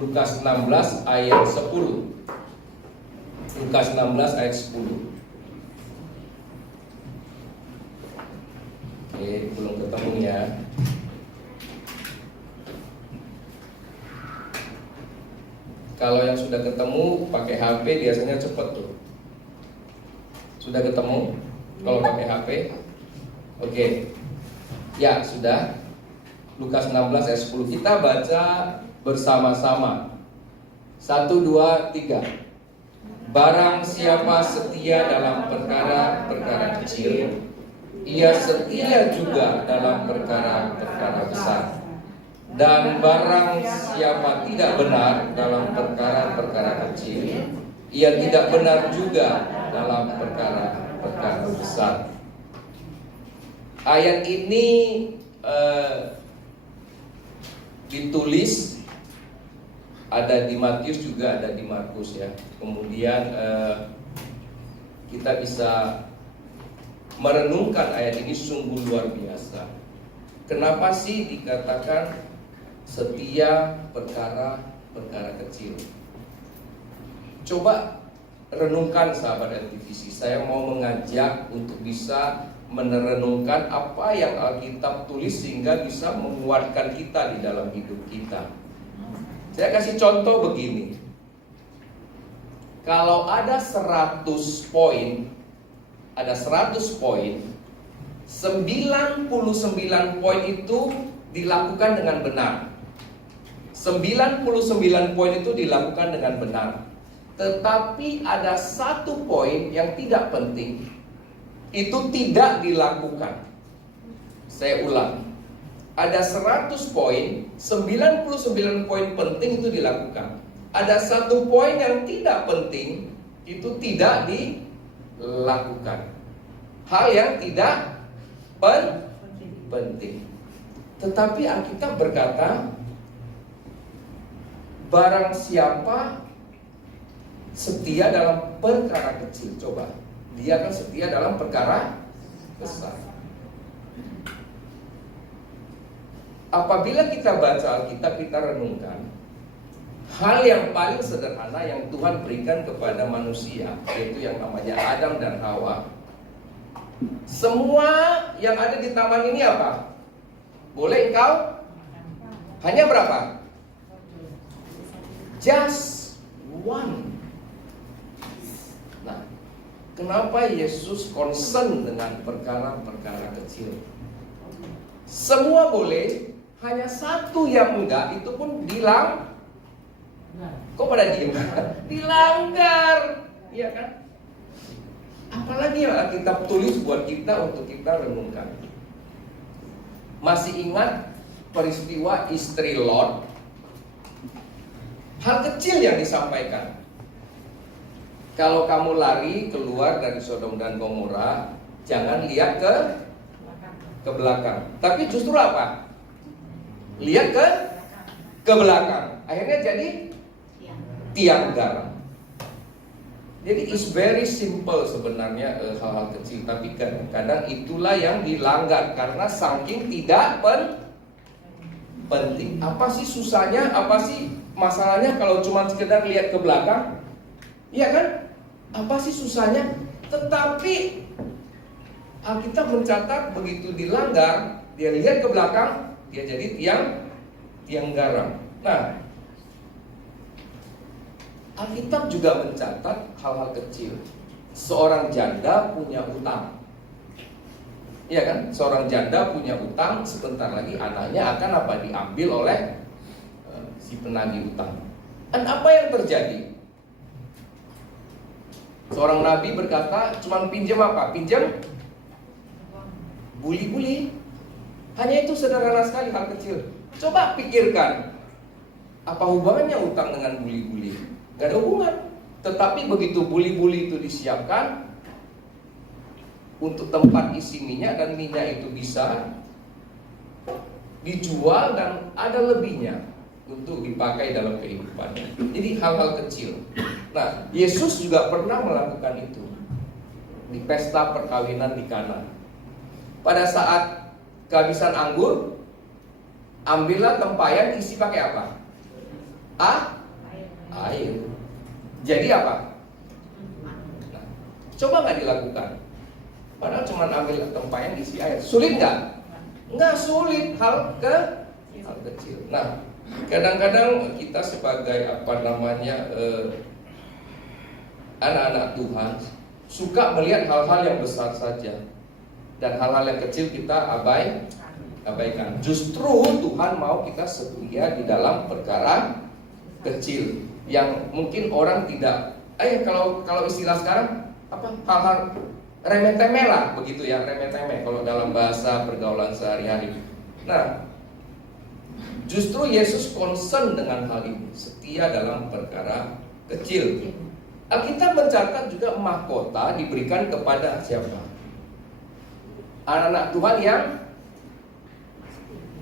Lukas 16 ayat 10. Lukas 16 ayat 10. Oke, belum ketemu ya. Kalau yang sudah ketemu pakai HP biasanya cepet tuh. Sudah ketemu? Kalau pakai HP? Oke. Ya, sudah. Lukas 16 ayat 10. Kita baca bersama-sama. 1, 2, 3. Barang siapa setia dalam perkara-perkara kecil, ia setia juga dalam perkara-perkara besar. Dan barang siapa tidak benar dalam perkara-perkara kecil, ia tidak benar juga dalam perkara-perkara besar. Ayat ini ditulis ada di Matius juga ada di Markus ya. Kemudian kita bisa merenungkan ayat ini sungguh luar biasa. Kenapa sih dikatakan setia perkara-perkara kecil? Coba renungkan sahabat LTVC. Saya mau mengajak untuk bisa merenungkan apa yang Alkitab tulis sehingga bisa menguatkan kita di dalam hidup kita. Saya kasih contoh begini. Kalau ada 100 poin, 99 poin itu dilakukan dengan benar. 99 poin itu dilakukan dengan benar. Tetapi ada 1 poin yang tidak penting, itu tidak dilakukan. Saya ulang. Ada 100 poin, 99 poin penting itu dilakukan. Ada 1 poin yang tidak penting, itu tidak dilakukan. Hal yang tidak penting. Tetapi Alkitab berkata, barang siapa setia dalam perkara kecil, coba, dia akan setia dalam perkara besar. Apabila kita baca Alkitab, kita renungkan hal yang paling sederhana yang Tuhan berikan kepada manusia, yaitu yang namanya Adam dan Hawa. Semua yang ada di taman ini apa? Boleh engkau? Hanya berapa? Just one. Nah, kenapa Yesus concern dengan perkara-perkara kecil? Semua boleh, hanya 1 yang enggak, itu pun kok pada diem? Dilanggar, iya kan? Apalagi yang Alkitab tulis buat kita untuk kita renungkan. Masih ingat peristiwa istri Lot? Hal kecil yang disampaikan. Kalau kamu lari keluar dari Sodom dan Gomora, jangan lihat ke belakang. Tapi justru apa? Lihat ke belakang. Akhirnya jadi tiang garam. Jadi it's very simple sebenarnya hal-hal kecil, tapi kadang-kadang itulah yang dilanggar karena saking tidak penting. Apa sih susahnya? Apa sih masalahnya kalau cuma sekedar lihat ke belakang? Iya kan? Apa sih susahnya? Tetapi Alkitab mencatat begitu dilanggar, dia lihat ke belakang, dia jadi tiang garam. Nah, Alkitab juga mencatat hal-hal kecil. Seorang janda punya utang. Iya kan? Seorang janda punya utang, sebentar lagi anaknya akan apa? Diambil oleh si penagih utang. Dan apa yang terjadi? Seorang nabi berkata, cuma pinjam apa? Pinjam buli-buli. Hanya itu, sederhana sekali, hal kecil. Coba pikirkan, apa hubungannya utang dengan buli-buli? Gak ada hubungan. Tetapi begitu buli-buli itu disiapkan untuk tempat isi minyak, dan minyak itu bisa dijual dan ada lebihnya untuk dipakai dalam kehidupannya. Jadi hal-hal kecil. Nah, Yesus juga pernah melakukan itu di pesta perkawinan di Kana. Pada saat kehabisan anggur, ambillah tempayan isi pakai apa? air. Jadi apa? Nah, coba nggak dilakukan? Padahal cuma ambil tempayan isi air. Sulit nggak? Nggak sulit, hal kecil. Nah, kadang-kadang kita sebagai anak-anak Tuhan suka melihat hal-hal yang besar saja, dan hal-hal yang kecil kita abaikan. Justru Tuhan mau kita setia di dalam perkara kecil yang mungkin orang tidak. Kalau istilah sekarang hal-hal remeh-temeh lah, begitu ya, remeh-temeh kalau dalam bahasa pergaulan sehari-hari. Nah, justru Yesus concern dengan hal ini, setia dalam perkara kecil. Alkitab mencatat juga mahkota diberikan kepada siapa? Anak-anak Tuhan yang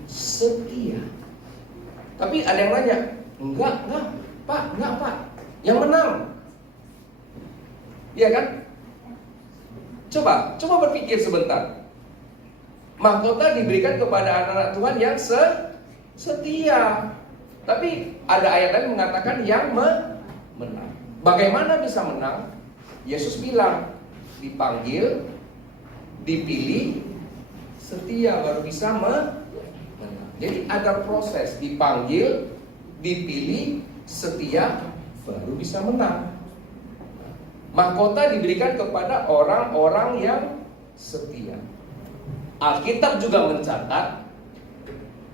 setia. Tapi ada yang nanya, enggak Pak, yang menang. Iya kan? Coba berpikir sebentar. Mahkota diberikan kepada anak-anak Tuhan yang setia. Tapi ada ayat lain mengatakan yang menang. Bagaimana bisa menang? Yesus bilang, dipanggil, dipilih, setia baru bisa menang. Jadi ada proses, dipanggil, dipilih, setia baru bisa menang. Mahkota diberikan kepada orang-orang yang setia. Alkitab juga mencatat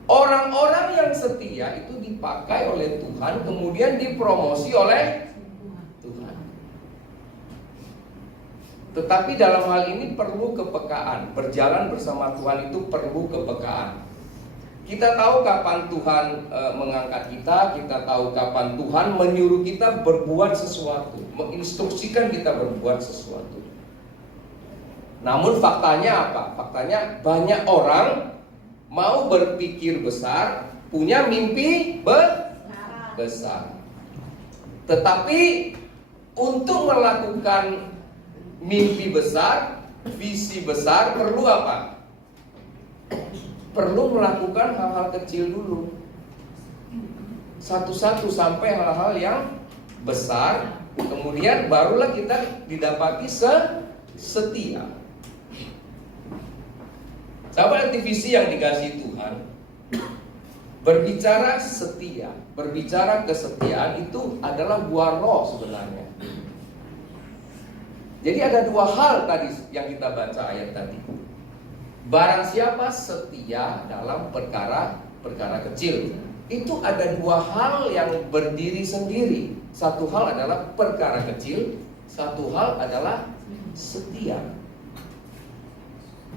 orang-orang yang setia itu dipakai oleh Tuhan, kemudian dipromosi oleh Tuhan. Tetapi dalam hal ini perlu kepekaan. Berjalan bersama Tuhan itu perlu kepekaan. Kita tahu kapan Tuhan mengangkat kita tahu kapan Tuhan menyuruh kita berbuat sesuatu, menginstruksikan kita berbuat sesuatu. Namun faktanya apa? Faktanya banyak orang mau berpikir besar, punya mimpi besar. Tetapi untuk melakukan mimpi besar, visi besar, perlu apa? Perlu melakukan hal-hal kecil dulu, satu-satu sampai hal-hal yang besar. Kemudian barulah kita didapati setia. Sahabat aktivisi yang dikasihi Tuhan, berbicara setia, berbicara kesetiaan itu adalah buah roh sebenarnya. Jadi ada dua hal tadi yang kita baca ayat tadi. Barang siapa setia dalam perkara kecil, itu ada dua hal yang berdiri sendiri. Satu hal adalah perkara kecil, satu hal adalah setia.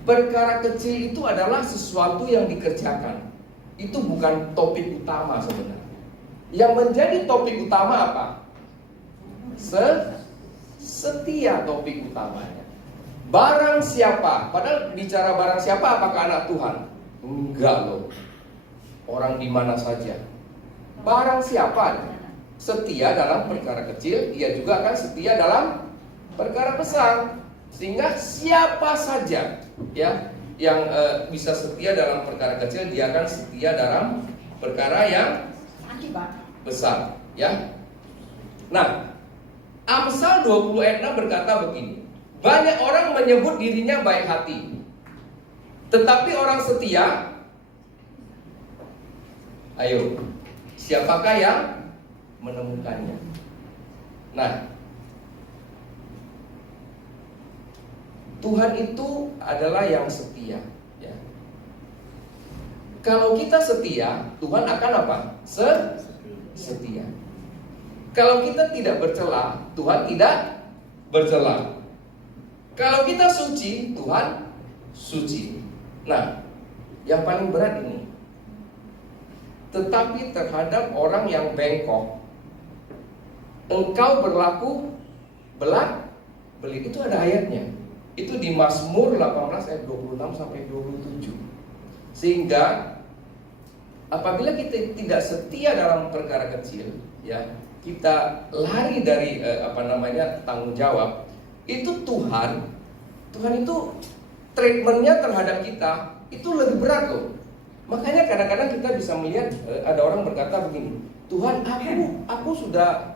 Perkara kecil itu adalah sesuatu yang dikerjakan. Itu bukan topik utama sebenarnya. Yang menjadi topik utama apa? Setia topik utamanya. Barang siapa, padahal bicara barang siapa, apakah anak Tuhan? Enggak loh. Orang di mana saja. Barang siapa setia dalam perkara kecil, ia juga akan setia dalam perkara besar. Sehingga siapa saja ya yang bisa setia dalam perkara kecil, dia akan setia dalam perkara yang besar, ya. Nah, Amsal 20 ayat 6 berkata begini. Banyak orang menyebut dirinya baik hati, tetapi orang setia, ayo, siapakah yang menemukannya? Nah, Tuhan itu adalah yang setia, ya. Kalau kita setia, Tuhan akan apa? Setia. Kalau kita tidak bercela, Tuhan tidak bercela. Kalau kita suci, Tuhan suci. Nah, yang paling berat ini, tetapi terhadap orang yang bengkok, engkau berlaku belit. Itu ada ayatnya. Itu di Mazmur 18 ayat 26 sampai 27. Sehingga apabila kita tidak setia dalam perkara kecil, ya, kita lari dari tanggung jawab, itu Tuhan itu treatmentnya terhadap kita itu lebih berat loh. Makanya kadang-kadang kita bisa melihat ada orang berkata begini, Tuhan, aku sudah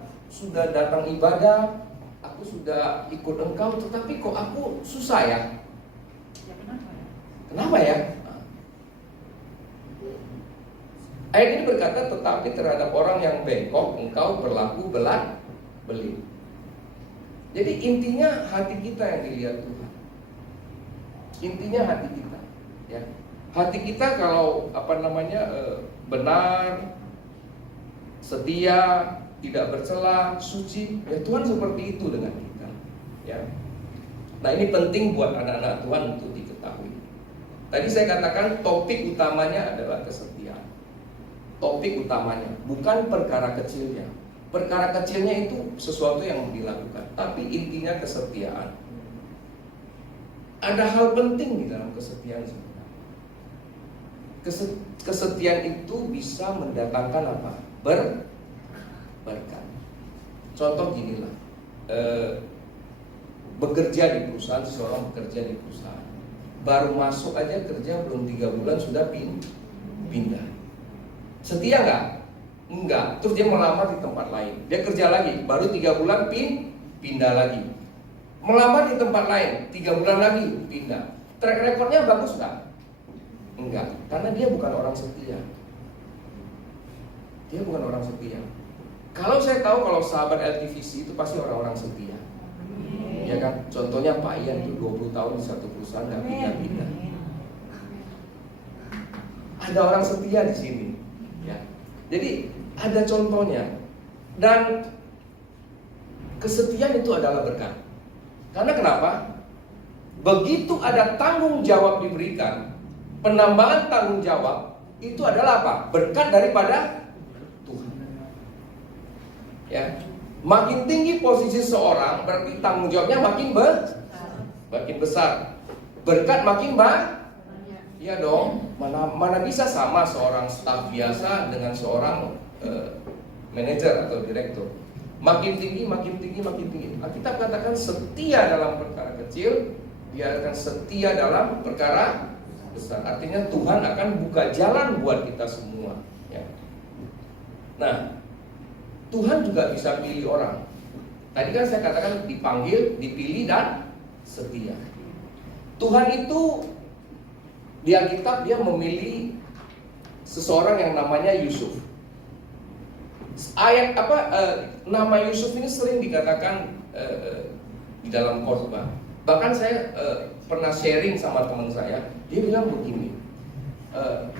datang ibadah, aku sudah ikut Engkau, tetapi kok aku susah ya? Kenapa ya? Ayat ini berkata, tetapi terhadap orang yang bengkok, Engkau berlaku belit. Jadi intinya hati kita yang dilihat Tuhan. Intinya hati kita, ya. Hati kita kalau benar, setia, tidak bercela, suci, ya Tuhan seperti itu dengan kita, ya. Nah, ini penting buat anak-anak Tuhan untuk diketahui. Tadi saya katakan topik utamanya adalah kesetiaan. Topik utamanya bukan perkara kecilnya. Perkara kecilnya itu sesuatu yang dilakukan, tapi intinya kesetiaan. Ada hal penting di dalam kesetiaan sebenarnya. Kesetiaan itu bisa mendatangkan apa? Berkat. Contoh ginilah, bekerja di perusahaan, seseorang bekerja di perusahaan, baru masuk aja kerja belum 3 bulan sudah pindah. Setia nggak? Enggak. Terus dia melamar di tempat lain. Dia kerja lagi, baru 3 bulan pindah lagi. Melamar di tempat lain, 3 bulan lagi pindah. Track recordnya bagus nggak? Enggak. Karena dia bukan orang setia. Dia bukan orang setia. Kalau saya tahu kalau sahabat LTVC itu pasti orang-orang setia. Ya kan? Contohnya Pak Ian itu 20 tahun di satu perusahaan nggak pindah-pindah. Ada orang setia di sini. Ya. Jadi ada contohnya. Dan kesetiaan itu adalah berkat. Karena kenapa? Begitu ada tanggung jawab diberikan, penambahan tanggung jawab itu adalah apa? Berkat daripada Tuhan. Ya. Makin tinggi posisi seorang, berarti tanggung jawabnya makin besar. Berkat makin banyak. Iya dong. Mana bisa sama seorang staf biasa dengan seorang manajer atau direktur. Makin tinggi. Alkitab katakan setia dalam perkara kecil, dia akan setia dalam perkara besar. Artinya Tuhan akan buka jalan buat kita semua, ya. Nah, Tuhan juga bisa pilih orang. Tadi kan saya katakan dipanggil, dipilih, dan setia. Tuhan itu di Alkitab dia memilih seseorang yang namanya Yusuf. Nama Yusuf ini sering dikatakan di dalam khotbah. Bahkan saya pernah sharing sama teman saya, dia bilang begini,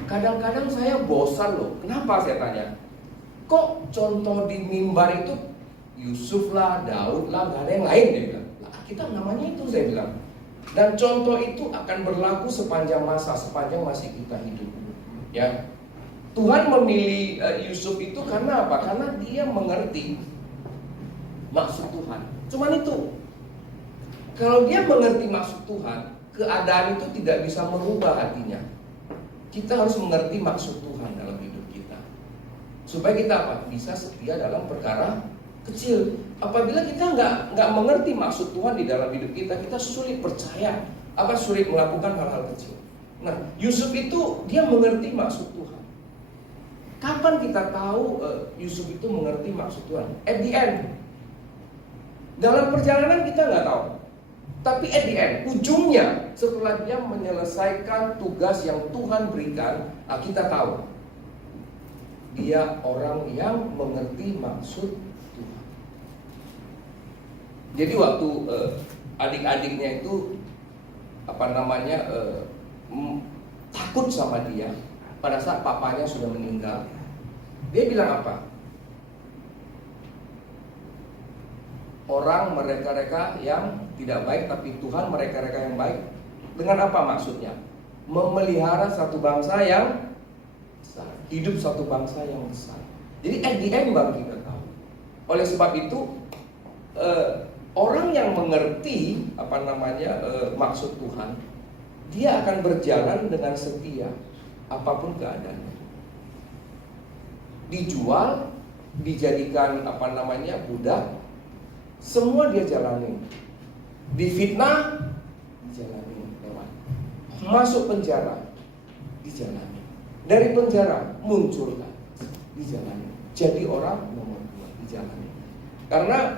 kadang-kadang saya bosan loh. Kenapa, saya tanya? Kok contoh di mimbar itu Yusuf lah, Daud lah, gak ada yang lain, dia bilang. Kita namanya itu, saya bilang. Dan contoh itu akan berlaku sepanjang masa, sepanjang masih kita hidup, ya. Tuhan memilih Yusuf itu karena apa? Karena dia mengerti maksud Tuhan. Cuman itu. Kalau dia mengerti maksud Tuhan, keadaan itu tidak bisa merubah hatinya. Kita harus mengerti maksud Tuhan dalam hidup kita, supaya kita apa? Bisa setia dalam perkara kecil. Apabila kita nggak mengerti maksud Tuhan di dalam hidup kita, kita sulit percaya, sulit melakukan hal-hal kecil. Nah, Yusuf itu dia mengerti maksud Tuhan. Kapan kita tahu Yusuf itu mengerti maksud Tuhan? At the end. Dalam perjalanan kita nggak tahu. Tapi at the end, ujungnya setelah dia menyelesaikan tugas yang Tuhan berikan, kita tahu dia orang yang mengerti maksud Tuhan. Jadi waktu adik-adiknya itu takut sama dia pada saat papanya sudah meninggal, dia bilang apa? Orang mereka-reka yang tidak baik, tapi Tuhan mereka-reka yang baik. Dengan apa maksudnya? Memelihara satu bangsa yang besar, hidup satu bangsa yang besar. Jadi at the end baru kita tahu. Oleh sebab itu orang yang mengerti maksud Tuhan, dia akan berjalan dengan setia apapun keadaannya. Dijual, dijadikan budak, semua dia jalani. Difitnah, dijalani lewat. Masuk penjara, dijalani. Dari penjara muncul, dijalani. jadi orang nomor 2 di jalan ini. Karena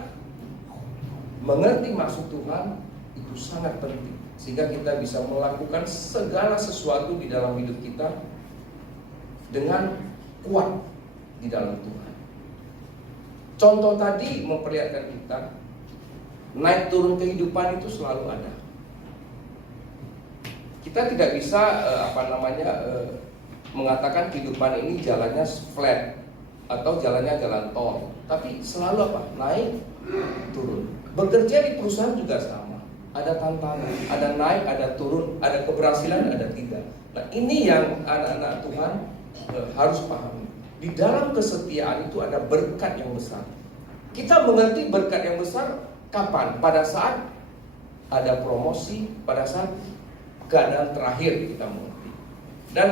mengerti maksud Tuhan itu sangat penting, sehingga kita bisa melakukan segala sesuatu di dalam hidup kita dengan kuat di dalam Tuhan. Contoh tadi memperlihatkan kita naik turun kehidupan itu selalu ada. Kita tidak bisa mengatakan kehidupan ini jalannya flat atau jalannya jalan tol, tapi selalu apa? Naik turun. Bekerja di perusahaan juga sama. Ada tantangan, ada naik, ada turun, ada keberhasilan, ada tidak. Nah, ini yang anak-anak Tuhan harus pahami. Di dalam kesetiaan itu ada berkat yang besar. Kita mengerti berkat yang besar kapan? Pada saat ada promosi, pada saat keadaan terakhir kita mengerti. Dan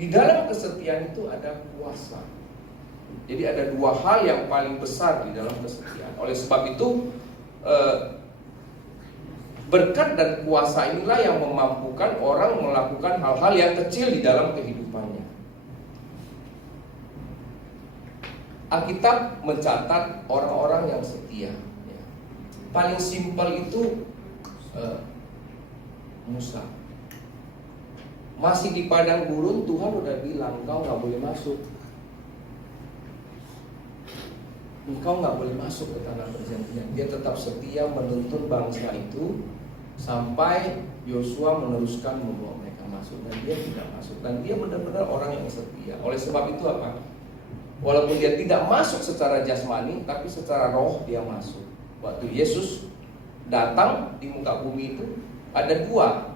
di dalam kesetiaan itu ada kuasa. Jadi ada 2 hal yang paling besar di dalam kesetiaan. Oleh sebab itu berkat dan kuasa inilah yang memampukan orang melakukan hal-hal yang kecil di dalam kehidupannya. Alkitab mencatat orang-orang yang setia. Paling simpel itu Musa. Masih di padang gurun, Tuhan udah bilang, engkau gak boleh masuk. Engkau gak boleh masuk ke tanah perjanjian. Dia tetap setia menuntun bangsa itu sampai Yosua meneruskan membawa mereka masuk, dan dia tidak masuk. Dan dia benar-benar orang yang setia. Oleh sebab itu apa? Walaupun dia tidak masuk secara jasmani, tapi secara roh dia masuk. Waktu Yesus datang di muka bumi itu, ada 2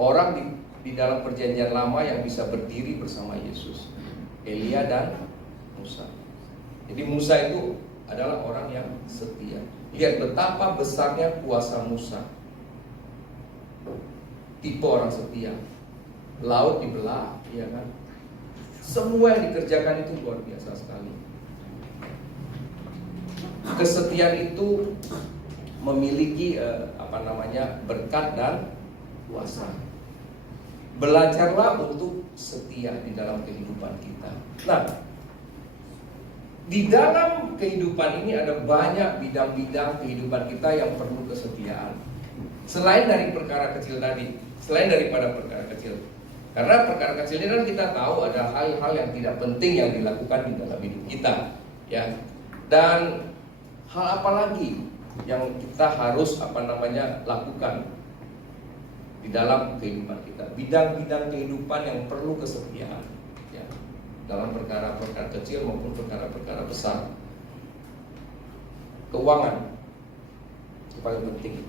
orang di dalam perjanjian lama yang bisa berdiri bersama Yesus, Elia dan Musa. Jadi Musa itu adalah orang yang setia. Lihat betapa besarnya kuasa Musa. Tipe orang setia. Laut dibelah, ya kan? Semua yang dikerjakan itu luar biasa sekali. Kesetiaan itu memiliki berkat dan kuasa. Belajarlah untuk setia di dalam kehidupan kita. Nah, di dalam kehidupan ini ada banyak bidang-bidang kehidupan kita yang perlu kesetiaan. Selain dari perkara kecil tadi, selain daripada perkara kecil. Karena perkara kecil ini kan kita tahu ada hal-hal yang tidak penting yang dilakukan di dalam hidup kita, ya. Dan hal apa lagi yang kita harus lakukan di dalam kehidupan kita? Bidang-bidang kehidupan yang perlu kesetiaan, ya. Dalam perkara-perkara kecil maupun perkara-perkara besar. Keuangan itu paling penting.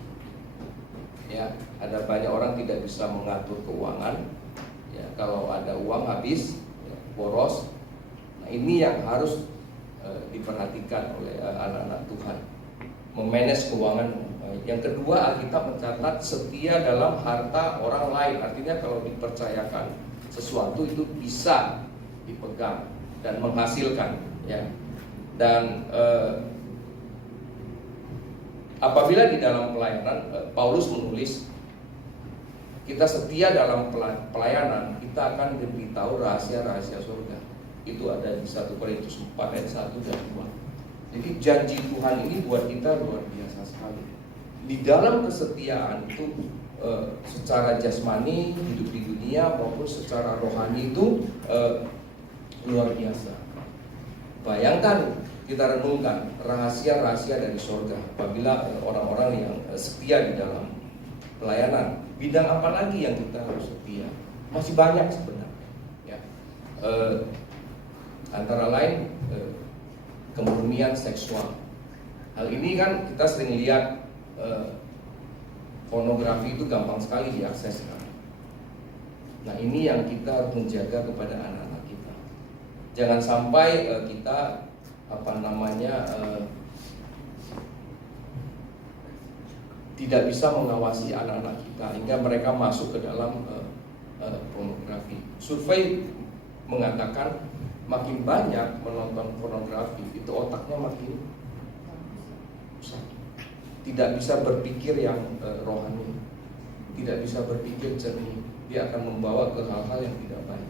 Ya, ada banyak orang tidak bisa mengatur keuangan. Ya, kalau ada uang habis, ya, boros. Nah, ini yang harus diperhatikan oleh anak-anak Tuhan. Memanage keuangan. Yang kedua, Alkitab mencatat setia dalam harta orang lain. Artinya kalau dipercayakan sesuatu itu bisa dipegang dan menghasilkan, ya. Dan apabila di dalam pelayanan, Paulus menulis, kita setia dalam pelayanan, kita akan diberitahu rahasia-rahasia surga. Itu ada di 1 Korintus 4 ayat 1 dan 2. Jadi janji Tuhan ini buat kita luar biasa sekali. Di dalam kesetiaan itu secara jasmani, hidup di dunia maupun secara rohani itu luar biasa. Bayangkan, kita renungkan rahasia-rahasia dari surga apabila orang-orang yang setia di dalam pelayanan. Bidang apa lagi yang kita harus setia? Masih banyak sebenarnya, ya. Antara lain kemurnian seksual. Hal ini kan kita sering lihat, pornografi itu gampang sekali diakses sekarang. Nah, ini yang kita harus menjaga kepada anak-anak kita. Jangan sampai kita tidak bisa mengawasi anak-anak kita hingga mereka masuk ke dalam pornografi. Survei mengatakan makin banyak menonton pornografi itu otaknya makin rusak. Tidak bisa berpikir yang rohani, tidak bisa berpikir jernih. Dia akan membawa ke hal-hal yang tidak baik.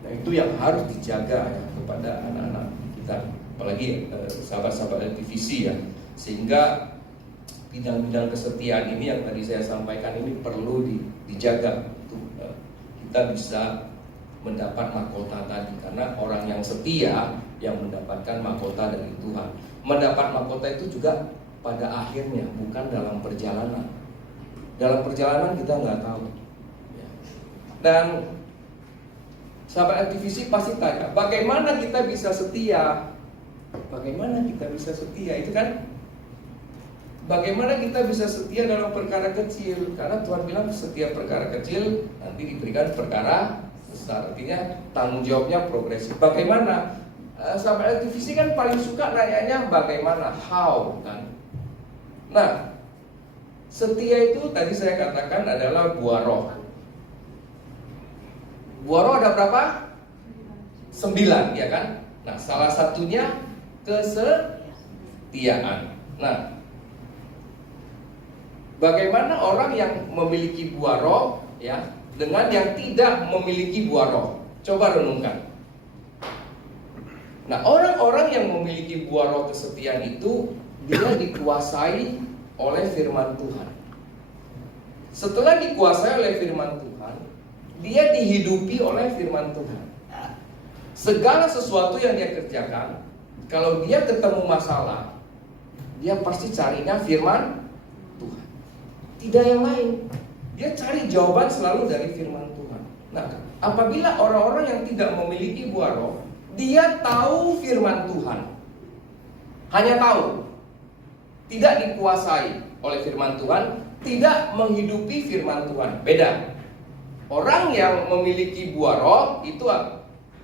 Nah, Itu yang harus dijaga ya kepada anak-anak kita, apalagi sahabat-sahabat LTVC ya, sehingga bidang-bidang kesetiaan ini yang tadi saya sampaikan ini perlu dijaga untuk kita bisa mendapat mahkota tadi, karena orang yang setia yang mendapatkan mahkota dari Tuhan. Mendapat mahkota itu juga pada akhirnya, bukan dalam perjalanan. Dalam perjalanan kita nggak tahu ya. Dan sahabat LTVC pasti tanya, bagaimana kita bisa setia? Bagaimana kita bisa setia? Itu kan, bagaimana kita bisa setia dalam perkara kecil? Karena Tuhan bilang setiap perkara kecil nanti diberikan perkara besar. Artinya tanggung jawabnya progresif. Bagaimana? Sahabat LTVC kan paling suka nanyanya bagaimana, how kan? Nah, setia itu tadi saya katakan adalah buah roh. Buah roh ada berapa? 9 ya kan? Nah, salah satunya kesetiaan. Nah, bagaimana orang yang memiliki buah roh ya dengan yang tidak memiliki buah roh? Coba renungkan. Nah, orang-orang yang memiliki buah roh kesetiaan itu dia dikuasai oleh firman Tuhan. Setelah dikuasai oleh firman Tuhan, dia dihidupi oleh firman Tuhan. Segala sesuatu yang dia kerjakan, kalau dia ketemu masalah, dia pasti carinya firman Tuhan, tidak yang lain. Dia cari jawaban selalu dari firman Tuhan. Nah, apabila orang-orang yang tidak memiliki buah roh, dia tahu firman Tuhan, hanya tahu, tidak dikuasai oleh firman Tuhan, tidak menghidupi firman Tuhan. Beda. Orang yang memiliki buah roh itu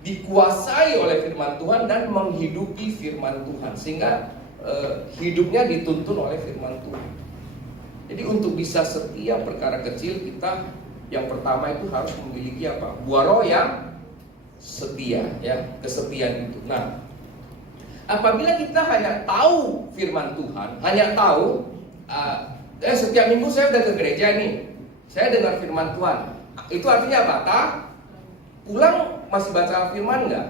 dikuasai oleh firman Tuhan dan menghidupi firman Tuhan, sehingga hidupnya dituntun oleh firman Tuhan. Jadi untuk bisa setia perkara kecil, kita yang pertama itu harus memiliki apa? Buah roh yang setia ya, kesetiaan itu. Nah, apabila kita hanya tahu firman Tuhan, hanya tahu setiap minggu saya udah ke gereja nih, saya dengar firman Tuhan, itu artinya apa? Pulang masih baca firman nggak?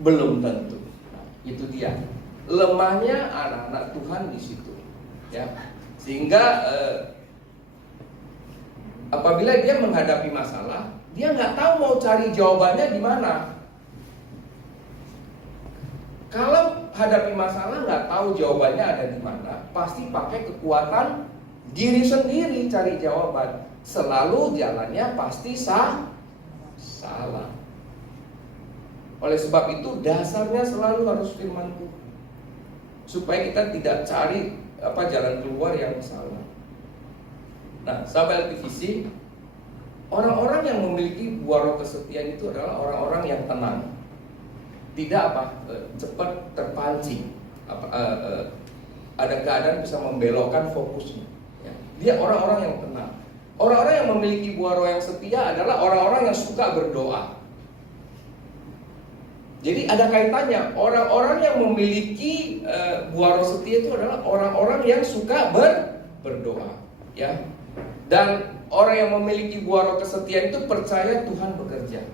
Belum tentu. Itu dia lemahnya anak-anak Tuhan di situ ya. Sehingga apabila dia menghadapi masalah, dia nggak tahu mau cari jawabannya di mana. Kalau hadapi masalah nggak tahu jawabannya ada di mana, pasti pakai kekuatan diri sendiri cari jawaban. Selalu jalannya pasti salah. Oleh sebab itu dasarnya selalu harus firman Tuhan, supaya kita tidak cari jalan keluar yang salah. Nah, sahabat LTVC, orang-orang yang memiliki buah roh kesetiaan itu adalah orang-orang yang tenang. Tidak cepat terpancing. Ada keadaan bisa membelokkan fokusnya ya. Dia orang-orang yang tenang. Orang-orang yang memiliki buah roh yang setia adalah orang-orang yang suka berdoa. Jadi ada kaitannya. Orang-orang yang memiliki buah roh setia itu adalah orang-orang yang suka berdoa ya. Dan orang yang memiliki buah roh kesetiaan itu percaya Tuhan bekerja.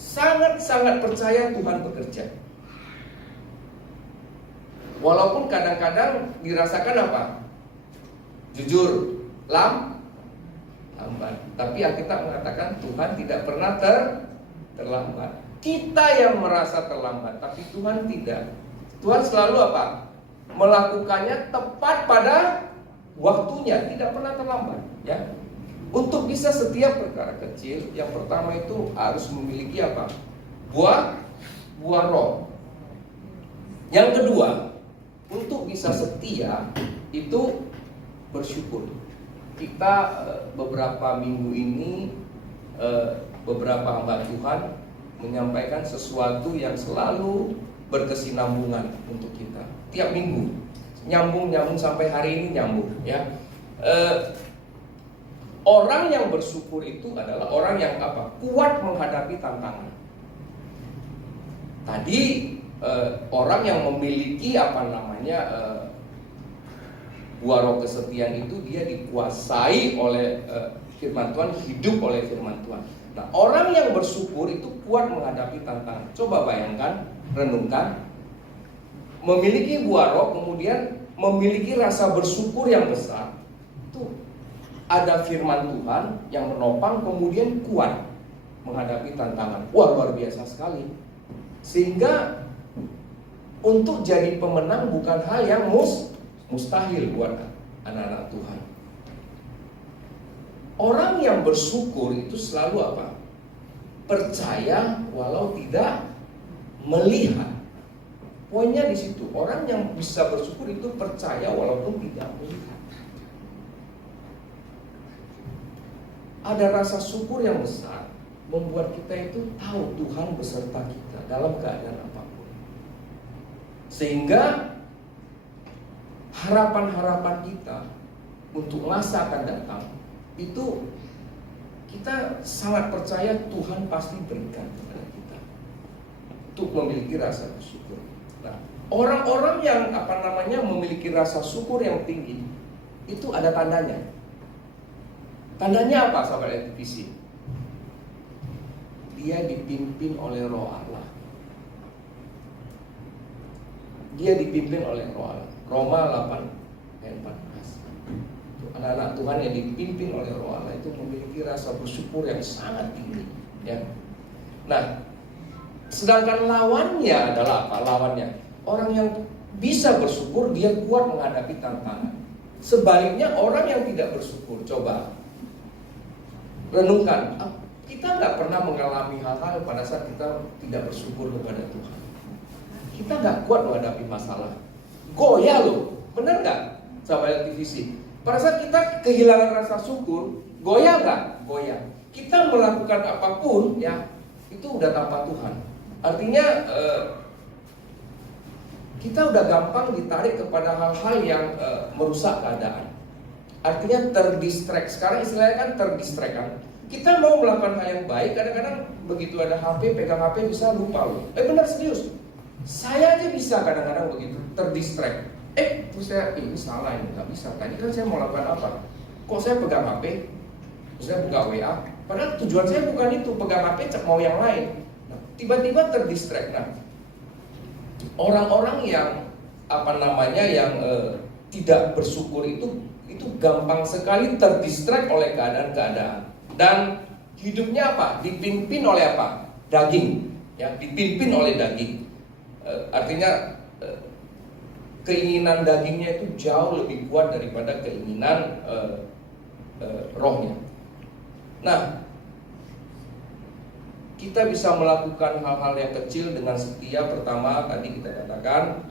Sangat-sangat percaya Tuhan bekerja. Walaupun kadang-kadang dirasakan apa? Jujur, lambat. Tapi Alkitab mengatakan Tuhan tidak pernah terlambat. Kita yang merasa terlambat, tapi Tuhan tidak. Tuhan selalu apa? Melakukannya tepat pada waktunya, tidak pernah terlambat ya. Untuk bisa setiap perkara kecil, yang pertama itu harus memiliki apa? Buah roh. Yang kedua, untuk bisa setia itu bersyukur. Kita beberapa minggu ini beberapa hamba Tuhan menyampaikan sesuatu yang selalu berkesinambungan untuk kita. Tiap minggu nyambung sampai hari ini nyambung ya. Orang yang bersyukur itu adalah orang yang apa? Kuat menghadapi tantangan. Tadi orang yang memiliki buah roh kesetiaan itu dia dikuasai oleh firman Tuhan, hidup oleh firman Tuhan. Nah, orang yang bersyukur itu kuat menghadapi tantangan. Coba bayangkan, renungkan, memiliki buah roh, kemudian memiliki rasa bersyukur yang besar. Itu ada firman Tuhan yang menopang, kemudian kuat menghadapi tantangan. Wah, luar biasa sekali. Sehingga untuk jadi pemenang bukan hal yang mustahil buat anak-anak Tuhan. Orang yang bersyukur itu selalu apa? Percaya walau tidak melihat. Poinnya di situ. Orang yang bisa bersyukur itu percaya walaupun tidak melihat. Ada rasa syukur yang besar membuat kita itu tahu Tuhan beserta kita dalam keadaan apapun. Sehingga harapan-harapan kita untuk masa akan datang itu kita sangat percaya Tuhan pasti berikan kepada kita untuk memiliki rasa bersyukur. Nah, orang-orang yang memiliki rasa syukur yang tinggi itu ada tandanya. Tandanya apa, sahabat LTVC? Dia dipimpin oleh Roh Allah. Dia dipimpin oleh Roh Allah. Roma 8 ayat 14. Anak-anak Tuhan yang dipimpin oleh Roh Allah itu memiliki rasa bersyukur yang sangat tinggi, ya. Nah, sedangkan lawannya adalah apa? Lawannya orang yang bisa bersyukur, dia kuat menghadapi tantangan. Sebaliknya orang yang tidak bersyukur, coba renungkan, kita nggak pernah mengalami hal-hal pada saat kita tidak bersyukur kepada Tuhan. Kita nggak kuat menghadapi masalah, goyah loh, benar nggak, sahabat LTVC? Pada saat kita kehilangan rasa syukur, goyah nggak? Goyah. Kita melakukan apapun, ya, itu udah tanpa Tuhan. Artinya kita udah gampang ditarik kepada hal-hal yang merusak keadaan. Artinya terdistract. Sekarang istilahnya kan terdistract kan. Kita mau melakukan hal yang baik, kadang-kadang begitu ada HP, pegang HP bisa lupa loh. Benar serius. Saya aja bisa kadang-kadang begitu, terdistract. Terus saya, ini salah, ini nggak bisa. Tadi kan saya mau lakukan apa? Kok saya pegang HP? Saya buka WA. Padahal tujuan saya bukan itu, pegang HP mau yang lain. Nah, tiba-tiba terdistract. Nah, orang-orang yang tidak bersyukur itu gampang sekali terdistract oleh keadaan-keadaan. Dan hidupnya apa? Dipimpin oleh apa? Daging. Ya, dipimpin oleh daging. Artinya keinginan dagingnya itu jauh lebih kuat daripada keinginan rohnya. Nah, kita bisa melakukan hal-hal yang kecil dengan setia. Pertama, tadi kita katakan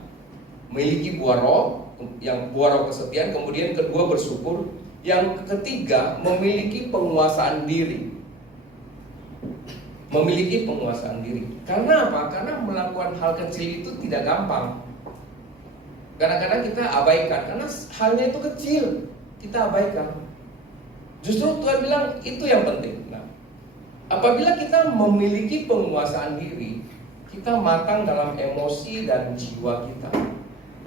memiliki buah roh, yang buah roh kesetiaan. Kemudian kedua, bersyukur. Yang ketiga, memiliki penguasaan diri. Memiliki penguasaan diri. Karena apa? Karena melakukan hal kecil itu tidak gampang. Kadang-kadang kita abaikan karena halnya itu kecil, kita abaikan. Justru Tuhan bilang itu yang penting. Nah, apabila kita memiliki penguasaan diri, kita matang dalam emosi dan jiwa kita.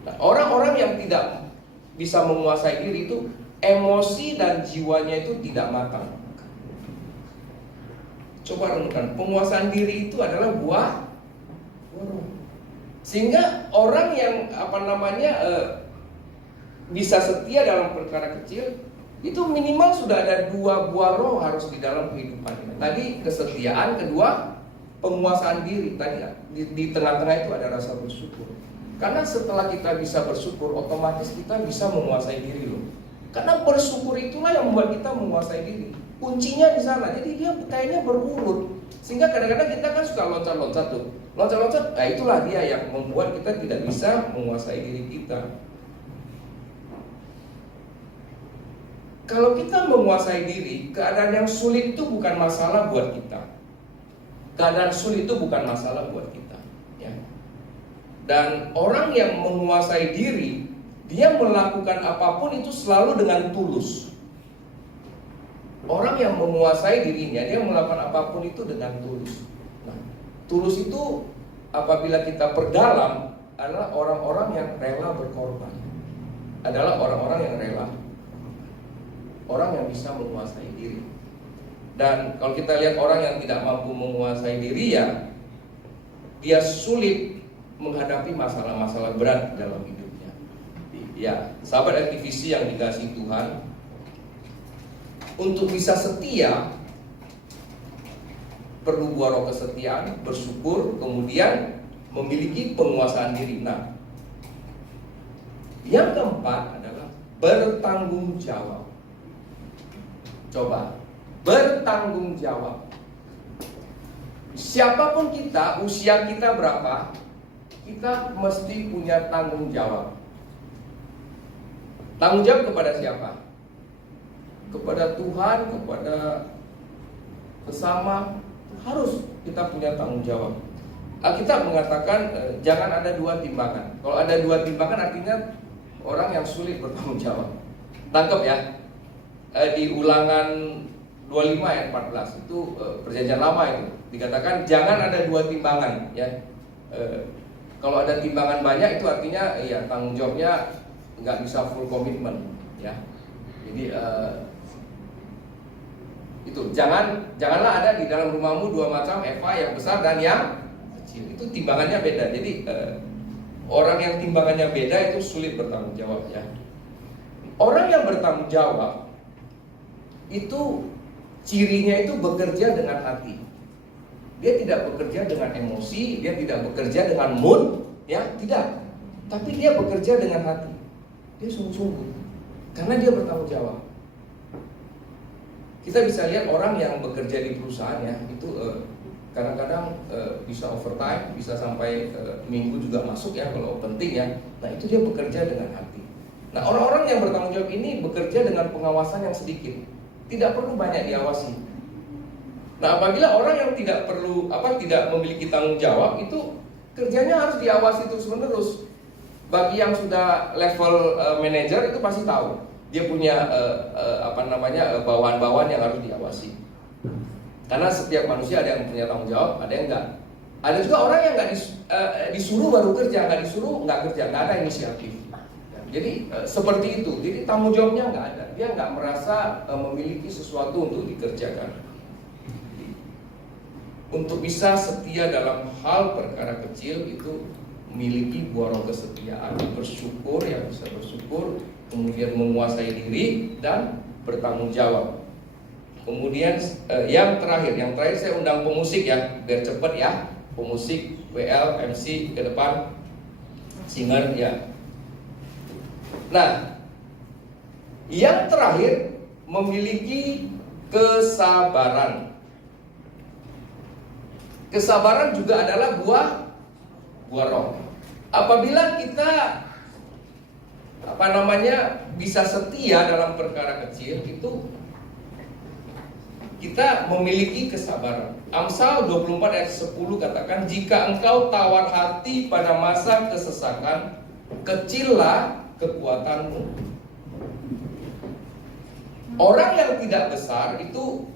Nah, orang-orang yang tidak bisa menguasai diri itu emosi dan jiwanya itu tidak matang. Coba renungkan, penguasaan diri itu adalah buah roh. Sehingga orang yang bisa setia dalam perkara kecil itu minimal sudah ada 2 buah roh harus di dalam kehidupannya. Tadi kesetiaan, kedua penguasaan diri. Tadi di tengah-tengah itu ada rasa bersyukur. Karena setelah kita bisa bersyukur, otomatis kita bisa menguasai diri loh. Karena bersyukur itulah yang membuat kita menguasai diri. Kuncinya di sana. Jadi dia kayaknya berurut. Sehingga kadang-kadang kita kan suka loncat-loncat tuh. Loncat-loncat, itulah dia yang membuat kita tidak bisa menguasai diri kita. Kalau kita menguasai diri, keadaan yang sulit itu bukan masalah buat kita. Keadaan sulit itu bukan masalah buat kita, ya. Dan orang yang menguasai diri, dia melakukan apapun itu selalu dengan tulus. Orang yang menguasai dirinya, dia melakukan apapun itu dengan tulus. Nah, tulus itu apabila kita perdalam adalah orang-orang yang rela berkorban. Adalah orang-orang yang rela. Orang yang bisa menguasai diri. Dan kalau kita lihat orang yang tidak mampu menguasai diri, ya dia sulit menghadapi masalah-masalah berat dalam hidupnya. Ya, sahabat aktivisi yang dikasihi Tuhan, untuk bisa setia perlu buah roh kesetiaan, bersyukur, kemudian memiliki penguasaan diri. Nah, yang keempat adalah bertanggung jawab. Coba, bertanggung jawab. Siapapun kita, usia kita berapa, kita mesti punya tanggung jawab. Tanggung jawab kepada siapa? Kepada Tuhan, kepada sesama. Harus kita punya tanggung jawab. Alkitab mengatakan jangan ada dua timbangan. Kalau ada dua timbangan artinya orang yang sulit bertanggung jawab. Tangkap ya. Di Ulangan 25 ayat 14 itu perjanjian lama itu dikatakan jangan ada dua timbangan ya. Kalau ada timbangan banyak itu artinya ya tanggung jawabnya nggak bisa full komitmen ya. Jadi itu janganlah ada di dalam rumahmu dua macam eva, yang besar dan yang kecil. Itu timbangannya beda. Jadi orang yang timbangannya beda itu sulit bertanggung jawab ya. Orang yang bertanggung jawab itu cirinya itu bekerja dengan hati. Dia tidak bekerja dengan emosi, dia tidak bekerja dengan mood, ya tidak. Tapi dia bekerja dengan hati. Dia sungguh-sungguh, karena dia bertanggung jawab. Kita bisa lihat orang yang bekerja di perusahaan ya, itu kadang-kadang bisa overtime, bisa sampai minggu juga masuk ya kalau penting ya. Nah itu dia bekerja dengan hati. Nah orang-orang yang bertanggung jawab ini bekerja dengan pengawasan yang sedikit, tidak perlu banyak diawasi. Nah apabila orang yang tidak memiliki tanggung jawab itu kerjanya harus diawasi terus-menerus. Bagi yang sudah level manajer itu pasti tahu dia punya bawahan-bawahan yang harus diawasi. Karena setiap manusia ada yang punya tanggung jawab, ada yang enggak. Ada juga orang yang nggak disuruh baru kerja, nggak disuruh nggak kerja, nggak ada inisiatif. Jadi seperti itu. Jadi tanggung jawabnya nggak ada. Dia nggak merasa memiliki sesuatu untuk dikerjakan. Untuk bisa setia dalam hal perkara kecil itu memiliki buah roh kesetiaan, bersyukur, yang bisa bersyukur, kemudian menguasai diri dan bertanggung jawab. Kemudian yang terakhir saya undang pemusik ya, biar cepet ya. Pemusik, WL, MC ke depan, singer ya. Nah, yang terakhir memiliki kesabaran. Kesabaran juga adalah buah roh. Apabila kita bisa setia dalam perkara kecil, itu kita memiliki kesabaran. Amsal 24 ayat 10 katakan, jika engkau tawar hati pada masa kesesakan, kecillah kekuatanmu. Orang yang tidak besar itu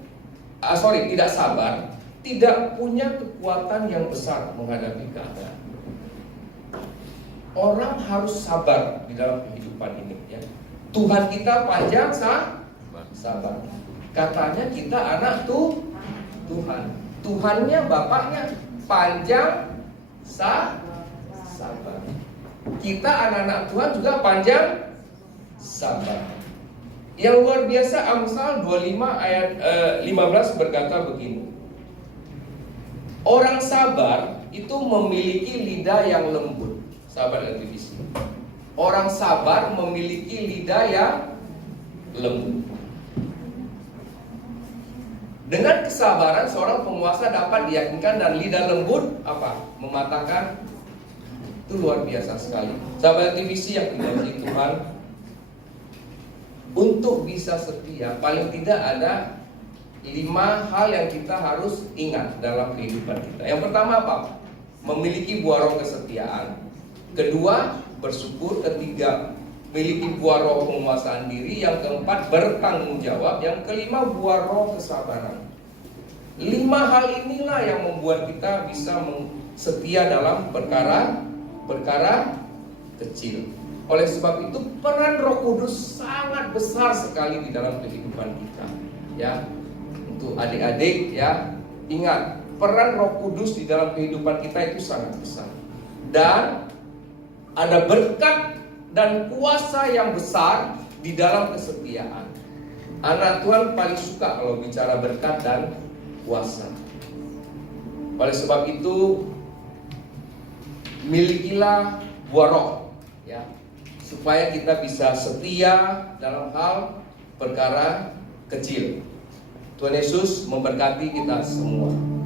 tidak sabar, tidak punya kekuatan yang besar menghadapi keadaan. Orang harus sabar di dalam kehidupan ini ya. Tuhan kita panjang sabar. Katanya kita anak Tuhan. Tuhannya, Bapaknya panjang sabar. Kita anak-anak Tuhan juga panjang sabar. Yang luar biasa, Amsal 25 ayat 15 berkata begini. Orang sabar itu memiliki lidah yang lembut. Sahabat aktivis. Orang sabar memiliki lidah yang lembut. Dengan kesabaran seorang penguasa dapat diyakinkan, dan lidah lembut mematahkan. Itu luar biasa sekali. Sahabat aktivis yang dikasihi Tuhan, untuk bisa setia paling tidak ada 5 hal yang kita harus ingat dalam kehidupan kita. Yang pertama apa? Memiliki buah roh kesetiaan. Kedua, bersyukur. Ketiga, memiliki buah roh penguasaan diri. Yang keempat, bertanggung jawab. Yang kelima, buah roh kesabaran. 5 hal inilah yang membuat kita bisa setia dalam perkara kecil. Oleh sebab itu, peran Roh Kudus sangat besar sekali di dalam kehidupan kita. Ya, Untuk adik-adik ya, ingat peran Roh Kudus di dalam kehidupan kita itu sangat besar. Dan ada berkat dan kuasa yang besar di dalam kesetiaan. Anak Tuhan paling suka kalau bicara berkat dan kuasa. Oleh sebab itu, milikilah buah roh ya, supaya kita bisa setia dalam hal perkara kecil. Tuhan Yesus memberkati kita semua.